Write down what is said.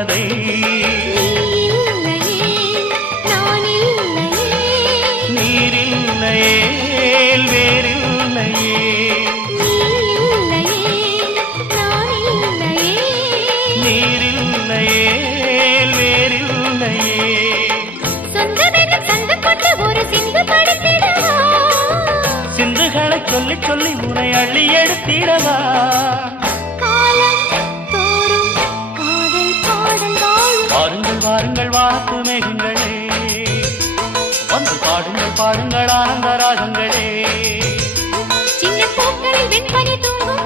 தேவதை நீரில்லையே வேறில்லையே நீரில்லையே வேறில்லையே சிந்துகளை சொல்லி சொல்லி உனை அள்ளி எடுத்திடவா வாருங்கள் வாருங்கள் வாத்து மேகங்களே வந்து பாடுங்கள் பாடுங்கள் ஆனந்த ராகங்களே சின்ன பூக்களில் வெண்பனி தூங்கும்